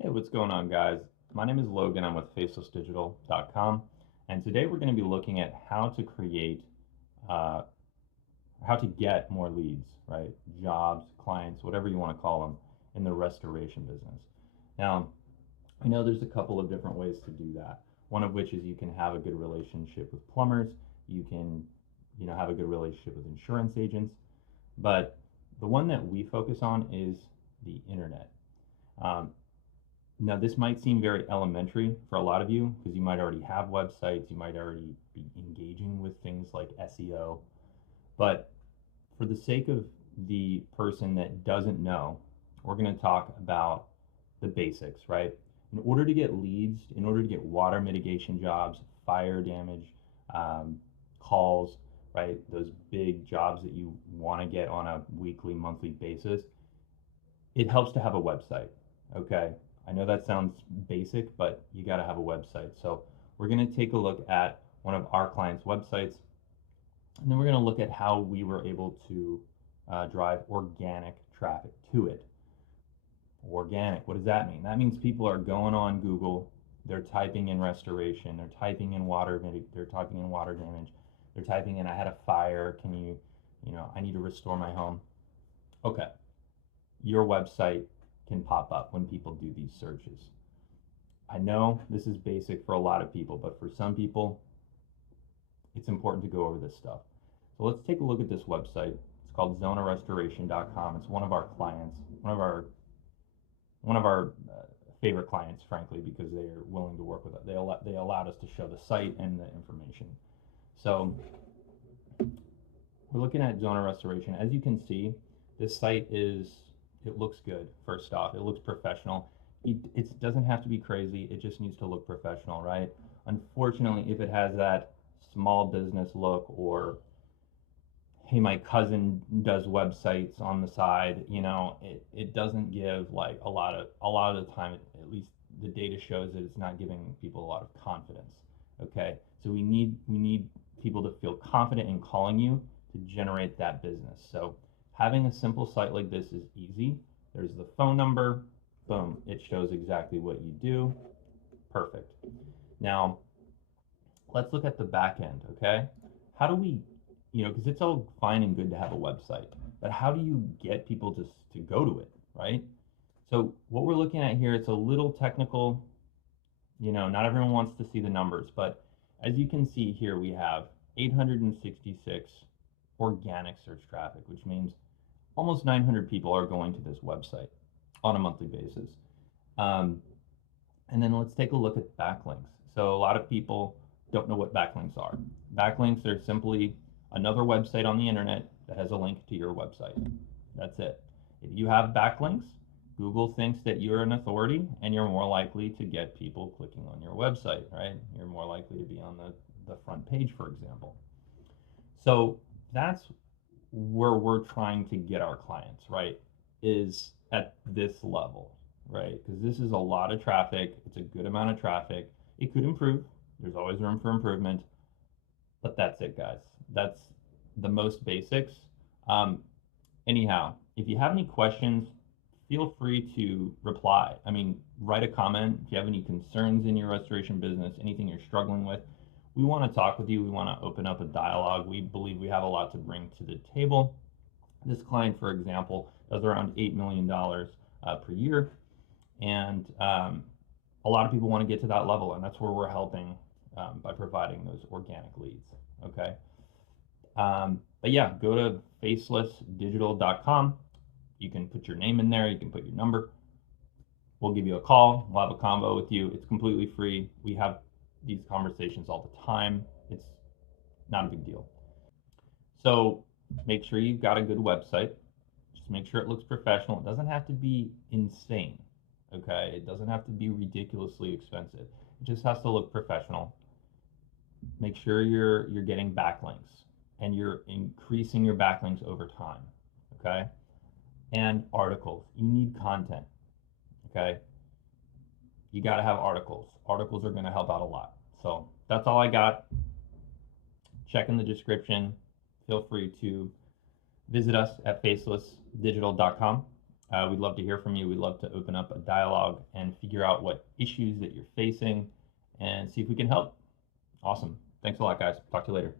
Hey, what's going on, guys? My name is Logan. I'm with facelessdigital.com, and today we're going to be looking at how to create, uh, how to get more leads, right? Jobs, clients, whatever you want to call them, in the restoration business. Now, I know there's a couple of different ways to do that. One of which is you can have a good relationship with plumbers. You can, have a good relationship with insurance agents. But the one that we focus on is the internet. Um, Now, this might seem very elementary for a lot of you because you might already have websites, you might already be engaging with things like SEO. But for the sake of the person that doesn't know, we're going to talk about the basics, right? In order to get leads, in order to get water mitigation jobs, fire damage um, calls, right? Those big jobs that you want to get on a weekly, monthly basis, it helps to have a website. Okay. I know that sounds basic, but you got to have a website. So we're going to take a look at one of our clients' websites, and then we're going to look at how we were able to drive organic traffic to it. Organic, what does that mean? That means people are going on Google, they're typing in restoration, they're typing in they're typing in water damage, they're typing in I had a fire, I need to restore my home. Okay, your website can pop up when people do these searches. I know this is basic for a lot of people, but for some people, it's important to go over this stuff. So let's take a look at this website. It's called zonarestoration.com. It's one of our clients, one of our favorite clients, frankly, because they are willing to work with us. They allowed us to show the site and the information. So we're looking at Zona Restoration. As you can see, this site it looks good. First off, it looks professional. It doesn't have to be crazy. It just needs to look professional, right? Unfortunately, if it has that small business look, or hey, my cousin does websites on the side, it doesn't give like a lot of the time, at least the data shows that it's not giving people a lot of confidence. Okay, so we need people to feel confident in calling you to generate that business. So having a simple site like this is easy. There's the phone number, boom, it shows exactly what you do. Perfect. Now, let's look at the back end, okay? How do we, because it's all fine and good to have a website, but how do you get people to go to it, right? So what we're looking at here, it's a little technical. Not everyone wants to see the numbers, but as you can see here, we have 866 organic search traffic, which means almost 900 people are going to this website on a monthly basis. Um, and then let's take a look at backlinks. So a lot of people don't know what backlinks are. Backlinks are simply another website on the internet that has a link to your website. That's it. If you have backlinks, Google thinks that you're an authority and you're more likely to get people clicking on your website, right? You're more likely to be on the front page, for example. So that's where we're trying to get our clients, right? Is at this level, right? Because this is a lot of traffic. It's a good amount of traffic. It could improve. There's always room for improvement. But that's it, guys. That's the most basics. Um, Anyhow, if you have any questions, feel free to reply. I mean, write a comment. If you have any concerns in your restoration business, anything you're struggling with, we want to talk with you. We want to open up a dialogue. We believe we have a lot to bring to the table. This client, for example, does around $8 million per year. And a lot of people want to get to that level, and that's where we're helping by providing those organic leads. Okay. But yeah, go to facelessdigital.com. You can put your name in there. You can put your number. We'll give you a call. We'll have a convo with you. It's completely free. We have these conversations all the time. It's not a big deal. So make sure you've got a good website. Just make sure it looks professional. It doesn't have to be insane. Okay. It doesn't have to be ridiculously expensive. It just has to look professional. Make sure you're getting backlinks and you're increasing your backlinks over time. Okay. And articles. You need content. Okay. You got to have articles. Articles are going to help out a lot. So that's all I got. Check in the description. Feel free to visit us at facelessdigital.com. We'd love to hear from you. We'd love to open up a dialogue and figure out what issues that you're facing and see if we can help. Awesome. Thanks a lot, guys. Talk to you later.